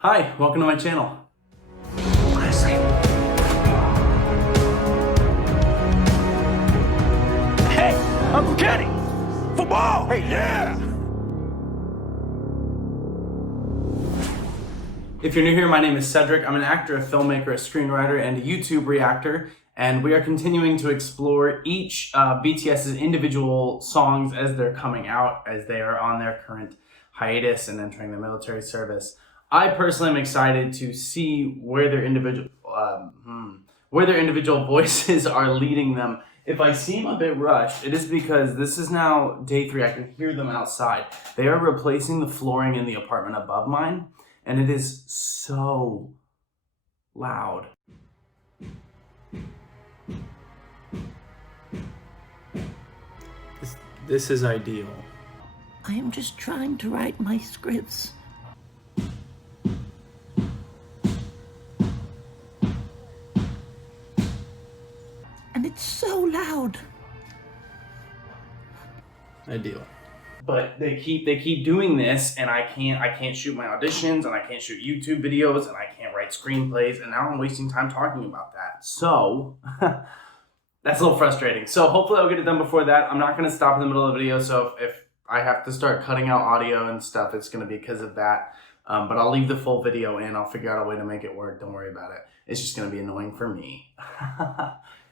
Hi, welcome to my channel. Hey, Uncle Kenny! Football! Hey, yeah! If you're new here, my name is Cedric. I'm an actor, a filmmaker, a screenwriter, and a YouTube reactor. And we are continuing to explore each BTS's individual songs as they're coming out, as they are on their current hiatus and entering the military service. I personally am excited to see where their individual voices are leading them. If I seem a bit rushed, it is because this is now day 3. I can hear them outside. They are replacing the flooring in the apartment above mine, and it is so loud. This is ideal. I am just trying to write my scripts. And it's so loud. Ideal. But they keep doing this, and I can't shoot my auditions, and I can't shoot YouTube videos, and I can't write screenplays, and now I'm wasting time talking about that. So that's a little frustrating. So hopefully I'll get it done before that. I'm not going to stop in the middle of the video, so if I have to start cutting out audio and stuff, it's going to be because of that. But I'll leave the full video in. I'll figure out a way to make it work. Don't worry about it. It's just going to be annoying for me.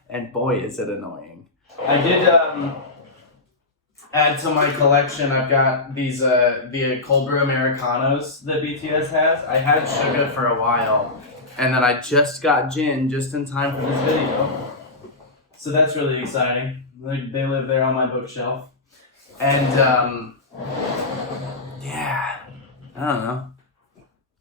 And boy, is it annoying. I did add to my collection. I've got these the cold brew Americanos that BTS has. I had sugar for a while, and then I just got gin just in time for this video. So that's really exciting. They live there on my bookshelf. And yeah, I don't know.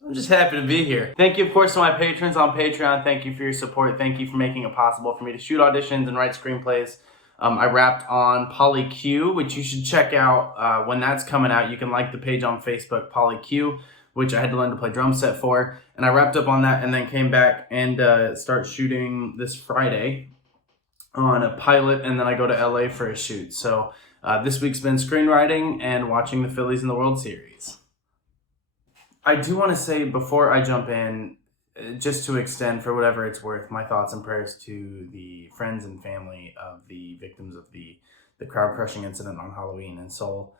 I'm just happy to be here. Thank you, of course, to my patrons on Patreon. Thank you for your support. Thank you for making it possible for me to shoot auditions and write screenplays. I rapped on PolyQ, which you should check out when that's coming out. You can like the page on Facebook, PolyQ, which I had to learn to play drum set for. And I wrapped up on that and then came back and start shooting this Friday on a pilot, and then I go to LA for a shoot. So this week's been screenwriting and watching the Phillies in the World Series. I do want to say before I jump in, just to extend for whatever it's worth, my thoughts and prayers to the friends and family of the victims of the crowd-crushing incident on Halloween in Seoul.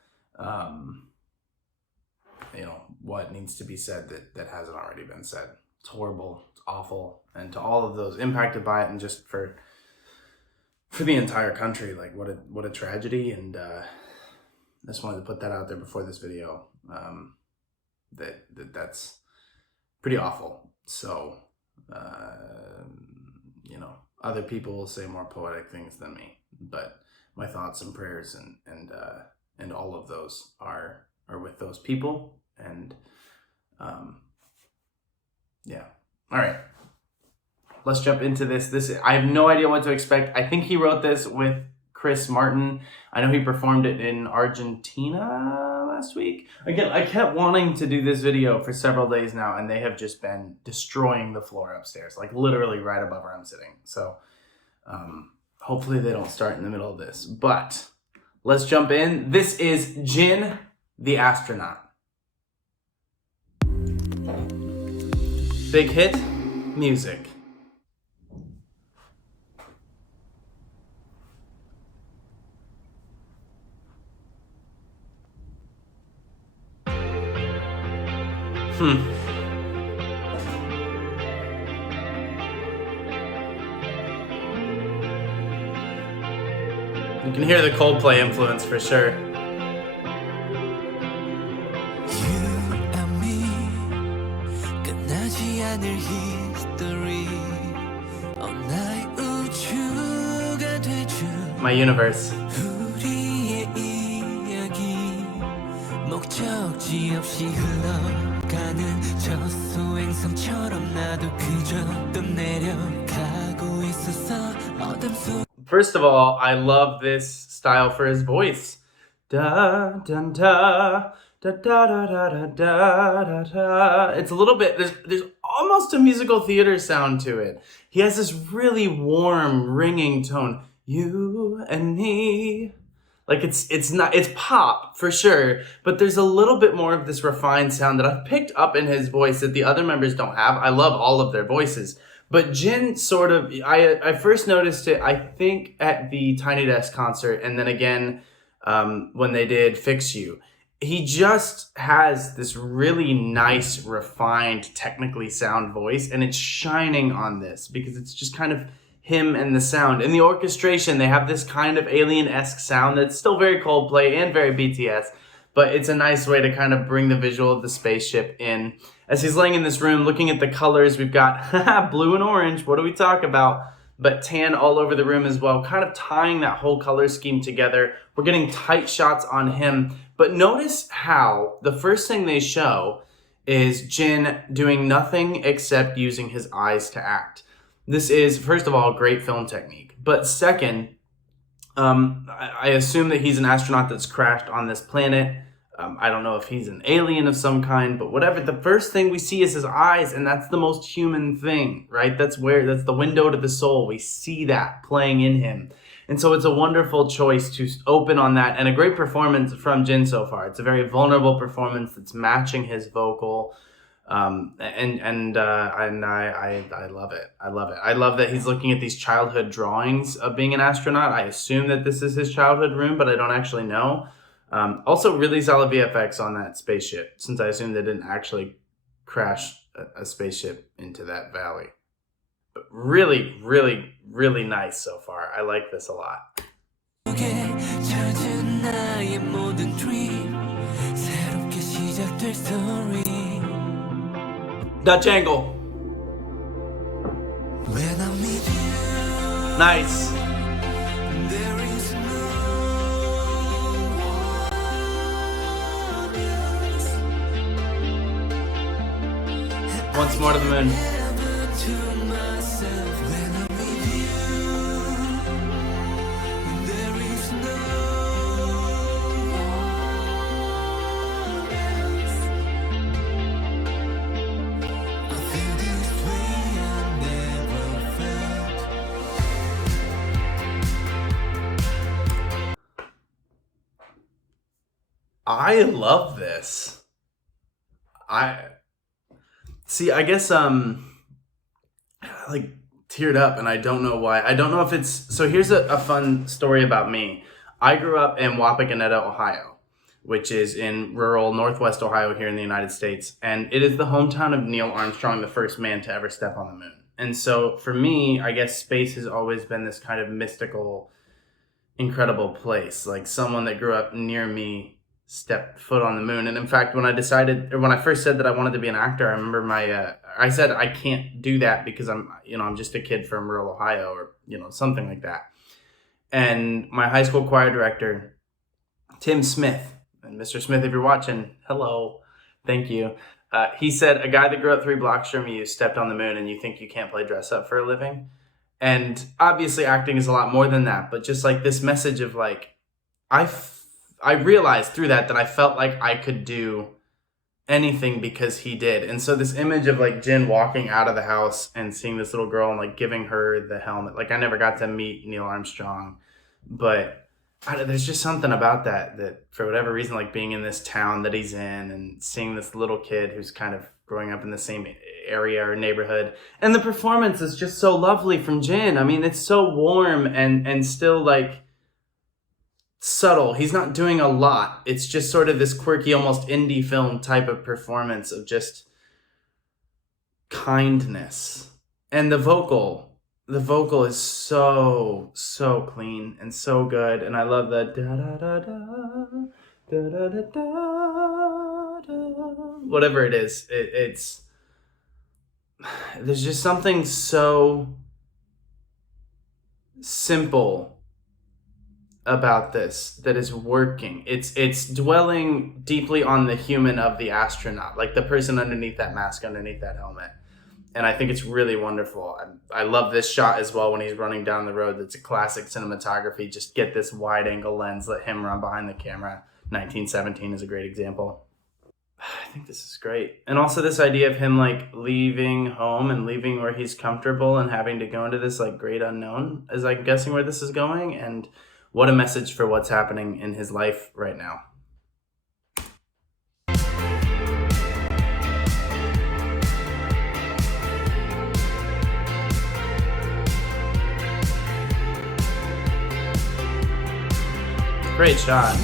What needs to be said that hasn't already been said. It's horrible, it's awful, and to all of those impacted by it, and just for the entire country, like what a tragedy. And I just wanted to put that out there before this video. That's pretty awful. So, other people will say more poetic things than me, but my thoughts and prayers and all of those are with those people. And, yeah. All right. Let's jump into this. I have no idea what to expect. I think he wrote this with Chris Martin. I know he performed it in Argentina last week. Again, I kept wanting to do this video for several days now, and they have just been destroying the floor upstairs, like literally right above where I'm sitting. So hopefully they don't start in the middle of this. But let's jump in. This is Jin, the Astronaut. Big hit, music. You can hear the Coldplay influence for sure. My universe. First of all, I love this style for his voice. Da da da da da da da da da da. It's a little bit, there's almost a musical theater sound to it. He has this really warm, ringing tone. You and me, Like it's pop for sure, but there's a little bit more of this refined sound that I've picked up in his voice that the other members don't have. I love all of their voices, but Jin sort of, I first noticed it, I think, at the Tiny Desk concert, and then again when they did Fix You. He just has this really nice, refined, technically sound voice, and it's shining on this because it's just kind of him and the sound. In the orchestration, they have this kind of alien-esque sound that's still very Coldplay and very BTS, but it's a nice way to kind of bring the visual of the spaceship in. As he's laying in this room, looking at the colors, we've got blue and orange, what do we talk about? But tan all over the room as well, kind of tying that whole color scheme together. We're getting tight shots on him, but notice how the first thing they show is Jin doing nothing except using his eyes to act. This is, first of all, great film technique. But second, I assume that he's an astronaut that's crashed on this planet. I don't know if he's an alien of some kind, but whatever. The first thing we see is his eyes, and that's the most human thing, right? That's the window to the soul. We see that playing in him. And so it's a wonderful choice to open on that, and a great performance from Jin so far. It's a very vulnerable performance that's matching his vocal. I love it. I love it. I love that he's looking at these childhood drawings of being an astronaut. I assume that this is his childhood room, but I don't actually know. Also, really solid VFX on that spaceship, since I assume they didn't actually crash a spaceship into that valley. But really, really, really nice so far. I like this a lot. Dutch angle. Nice. Once more to the moon. I love this. I guess like teared up, and I don't know why. I don't know if it's, so here's a fun story about me. I grew up in Wapakoneta, Ohio, which is in rural Northwest Ohio here in the United States, and it is the hometown of Neil Armstrong, the first man to ever step on the moon. And so for me, I guess space has always been this kind of mystical, incredible place. Like someone that grew up near me stepped foot on the moon. And in fact, when I first said that I wanted to be an actor, I remember I said I can't do that because I'm just a kid from rural Ohio, or something like that. And my high school choir director, Tim Smith, and Mr. Smith, if you're watching, hello, thank you. He said, a guy that grew up 3 blocks from you stepped on the moon, and you think you can't play dress up for a living? And obviously acting is a lot more than that, but just like this message of like, I realized through that I felt like I could do anything because he did. And so this image of like Jin walking out of the house and seeing this little girl and like giving her the helmet. Like I never got to meet Neil Armstrong, but there's just something about that for whatever reason, like being in this town that he's in and seeing this little kid who's kind of growing up in the same area or neighborhood. And the performance is just so lovely from Jin. I mean, it's so warm and still like subtle. He's not doing a lot. It's just sort of this quirky, almost indie film type of performance of just kindness. And the vocal is so clean and so good. And I love the da da da da da da da da, whatever it is. It's there's just something so simple about this that is working. It's dwelling deeply on the human of the astronaut, like the person underneath that mask, underneath that helmet. And I think it's really wonderful. I love this shot as well when he's running down the road. That's a classic cinematography. Just get this wide angle lens, let him run behind the camera. 1917 is a great example. I think this is great. And also this idea of him like leaving home and leaving where he's comfortable and having to go into this like great unknown is, I'm guessing, where this is going. And What a message for what's happening in his life right now. Great shot.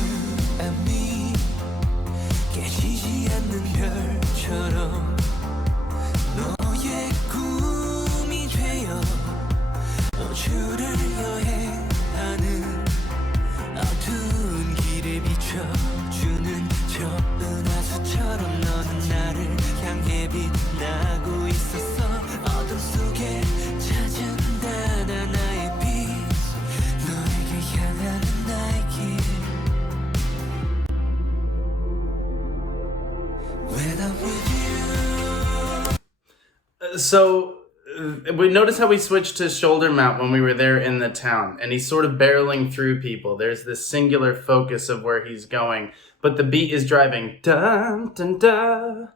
So we notice how we switched to shoulder mount when we were there in the town, and he's sort of barreling through people. There's this singular focus of where he's going, but the beat is driving. Dun, dun, da,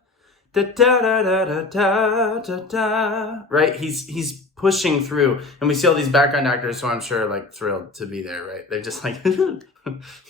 da, da, da, da, da, da, da. Right? He's pushing through, and we see all these background actors who I'm sure are like thrilled to be there, right? They're just like,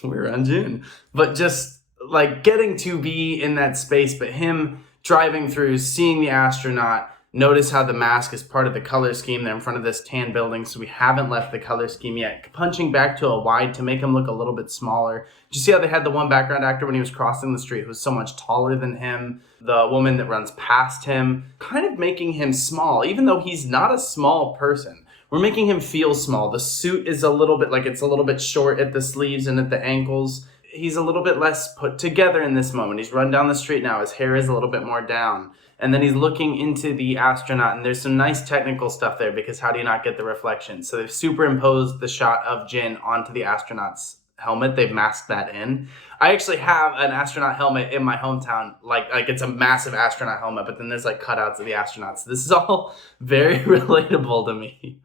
we're on June. But just like getting to be in that space, but him driving through, seeing the astronaut. Notice how the mask is part of the color scheme. They're in front of this tan building, so we haven't left the color scheme yet. Punching back to a wide to make him look a little bit smaller. Did you see how they had the one background actor when he was crossing the street who was so much taller than him? The woman that runs past him, kind of making him small, even though he's not a small person. We're making him feel small. The suit is a little bit like it's a little bit short at the sleeves and at the ankles. He's a little bit less put together in this moment. He's run down the street now. His hair is a little bit more down. And then he's looking into the astronaut, and there's some nice technical stuff there because how do you not get the reflection? So they've superimposed the shot of Jin onto the astronaut's helmet. They've masked that in. I actually have an astronaut helmet in my hometown. Like it's a massive astronaut helmet, but then there's like cutouts of the astronauts. So this is all very relatable to me.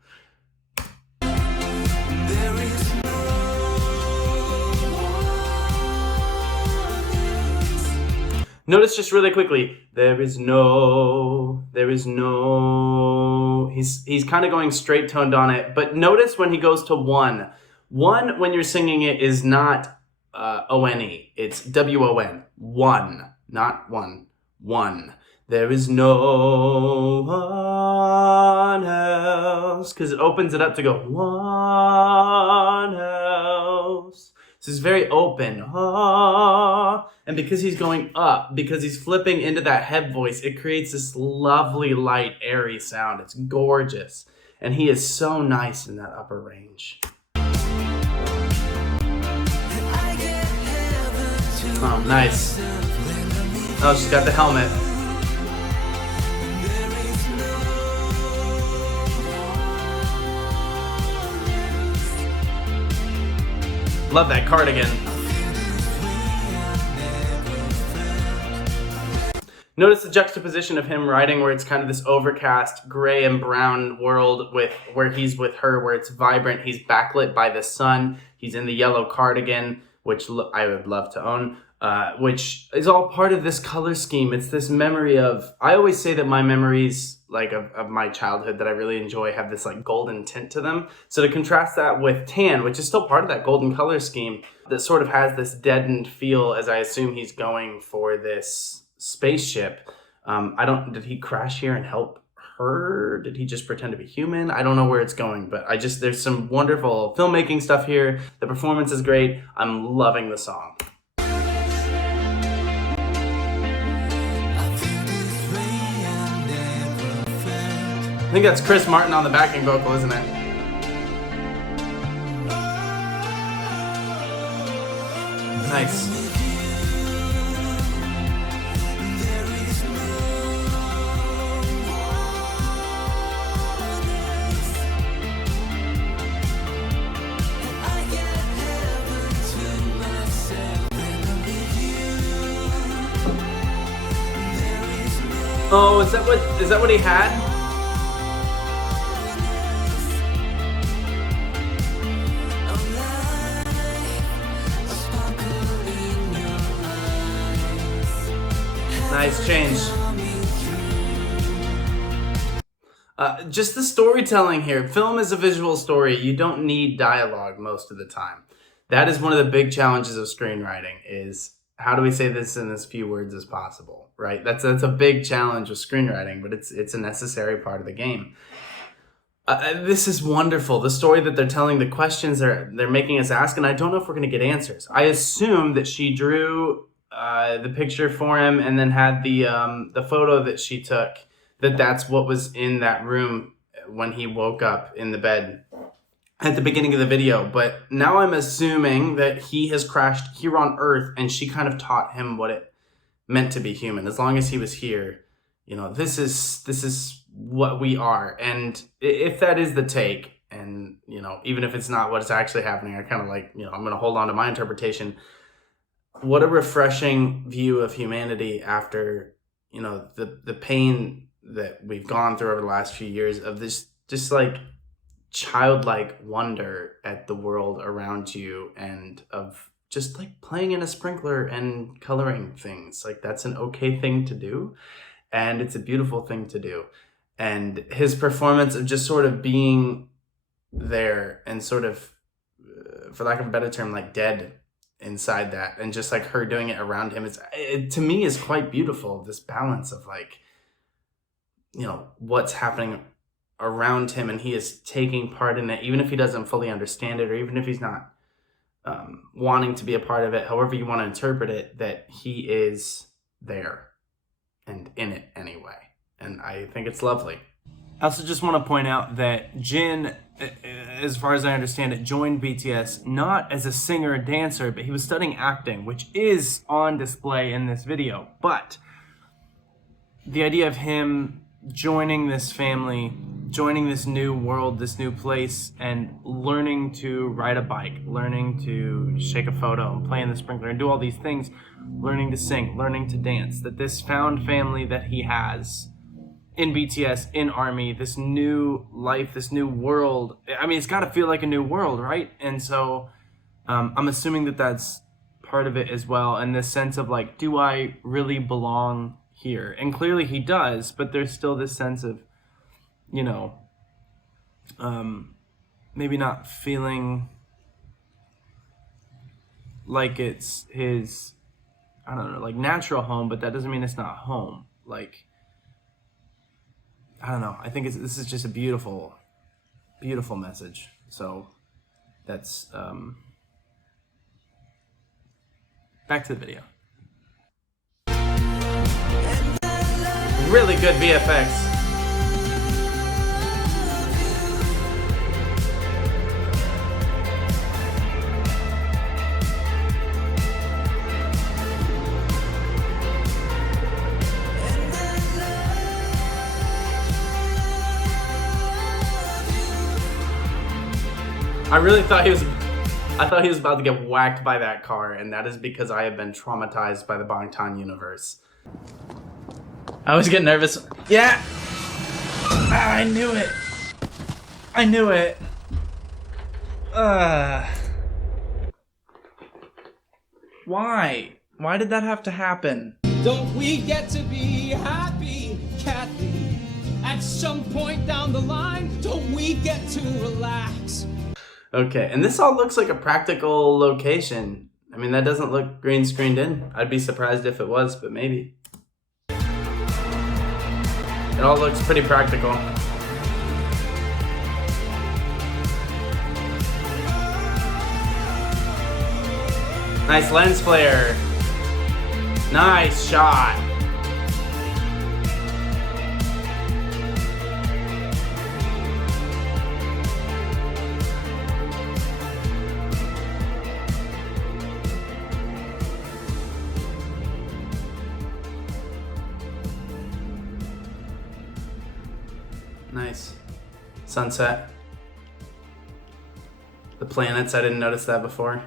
Notice just really quickly, he's kind of going straight toned on it, but notice when he goes to one when you're singing it is not O-N-E, it's W-O-N, one, not one. There is no one else, because it opens it up to go one else. So it's very open. And because he's going up, because he's flipping into that head voice, it creates this lovely, light, airy sound. It's gorgeous. And he is so nice in that upper range. Oh, nice. Oh, she's got the helmet. Love that cardigan. Notice the juxtaposition of him riding where it's kind of this overcast gray and brown world with where he's with her, where it's vibrant. He's backlit by the sun. He's in the yellow cardigan, which I would love to own, which is all part of this color scheme. It's this memory of, I always say that my memories like of my childhood that I really enjoy have this like golden tint to them. So to contrast that with tan, which is still part of that golden color scheme, that sort of has this deadened feel as I assume he's going for this spaceship. Did he crash here and help her? Did he just pretend to be human? I don't know where it's going, but there's some wonderful filmmaking stuff here. The performance is great. I'm loving the song. I think that's Chris Martin on the backing vocal, isn't it? Nice. Oh, is that what he had? Nice change. Just the storytelling here. Film is a visual story. You don't need dialogue most of the time. That is one of the big challenges of screenwriting is how do we say this in as few words as possible, right? That's a big challenge with screenwriting, but it's a necessary part of the game. This is wonderful. The story that they're telling, the questions they're making us ask, and I don't know if we're going to get answers. I assume that she drew the picture for him and then had the photo that she took, that's what was in that room when he woke up in the bed at the beginning of the video. But now I'm assuming that he has crashed here on Earth and she kind of taught him what it meant to be human. As long as he was here, you know, this is what we are. And if that is the take, and, you know, even if it's not what's actually happening, I kind of like, you know, I'm going to hold on to my interpretation. What a refreshing view of humanity after, you know, the pain that we've gone through over the last few years of this just like childlike wonder at the world around you, and of just like playing in a sprinkler and coloring things. Like, that's an okay thing to do, and it's a beautiful thing to do. And his performance of just sort of being there and sort of, for lack of a better term, like dead inside that, and just like her doing it around him, it to me is quite beautiful. This balance of like, you know, what's happening around him and he is taking part in it, even if he doesn't fully understand it, or even if he's not wanting to be a part of it, however you want to interpret it, that he is there and in it anyway. And I think it's lovely. I also just want to point out that Jin, as far as I understand it, joined BTS not as a singer or dancer, but he was studying acting, which is on display in this video. But the idea of him joining this family, joining this new world, this new place, and learning to ride a bike, learning to shake a photo and play in the sprinkler and do all these things, learning to sing, learning to dance, that this found family that he has in BTS, in ARMY, this new life, this new world. I mean, it's got to feel like a new world, right? And so I'm assuming that that's part of it as well. And this sense of like, do I really belong here? And clearly he does, but there's still this sense of, you know, maybe not feeling like it's his, I don't know, like natural home, but that doesn't mean it's not home. Like, I don't know. I think this is just a beautiful, beautiful message. So that's, back to the video. Really good VFX. I really thought he was about to get whacked by that car, and that is because I have been traumatized by the Bangtan universe. I always get nervous. Yeah! Ah, I knew it! I knew it! Why? Why did that have to happen? Don't we get to be happy, Kathy? At some point down the line, don't we get to relax? Okay, and this all looks like a practical location. I mean, that doesn't look green screened in. I'd be surprised if it was, but maybe. It all looks pretty practical. Nice lens flare. Nice shot. Nice. Sunset. The planets, I didn't notice that before.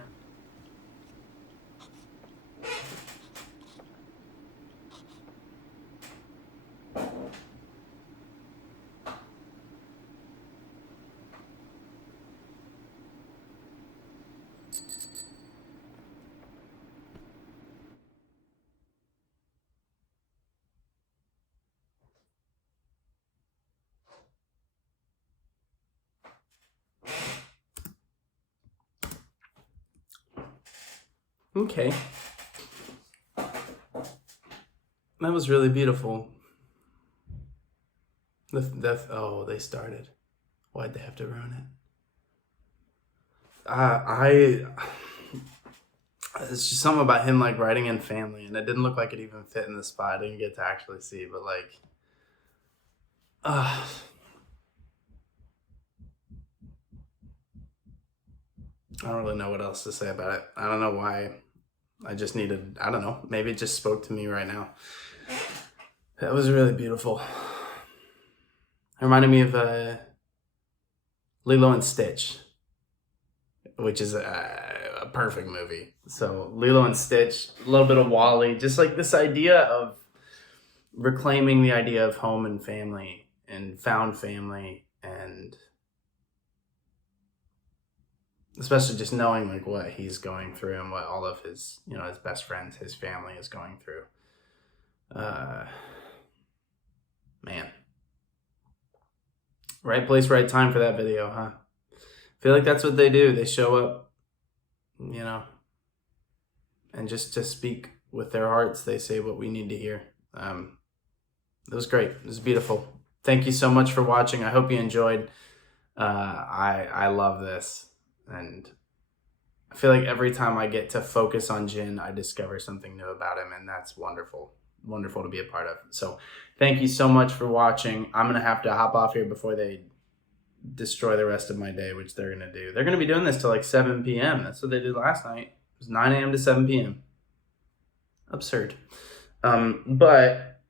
Okay. That was really beautiful. Oh, they started. Why'd they have to ruin it? It's just something about him like writing in family, and it didn't look like it even fit in the spot. I didn't get to actually see, but like, I don't really know what else to say about it. I don't know why. I just needed, I don't know, maybe it just spoke to me right now. That was really beautiful. It reminded me of Lilo and Stitch, which is a perfect movie. So Lilo and Stitch, a little bit of Wall-E, just like this idea of reclaiming the idea of home and family and found family, and especially just knowing like what he's going through and what all of his, you know, his best friends, his family is going through. Man. Right place, right time for that video, huh? I feel like that's what they do. They show up, you know, and just to speak with their hearts, they say what we need to hear. It was great. It was beautiful. Thank you so much for watching. I hope you enjoyed. I love this. And I feel like every time I get to focus on Jin, I discover something new about him, and that's wonderful. Wonderful to be a part of. So thank you so much for watching. I'm going to have to hop off here before they destroy the rest of my day, which they're going to do. They're going to be doing this till like 7 p.m. That's what they did last night. It was 9 a.m. to 7 p.m. Absurd. But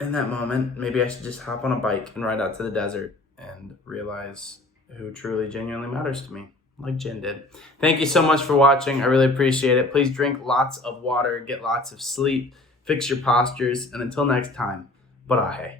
in that moment, maybe I should just hop on a bike and ride out to the desert and realize who truly genuinely matters to me, like Jin did. Thank you so much for watching. I really appreciate it. Please drink lots of water, get lots of sleep, fix your postures, and until next time, barahe.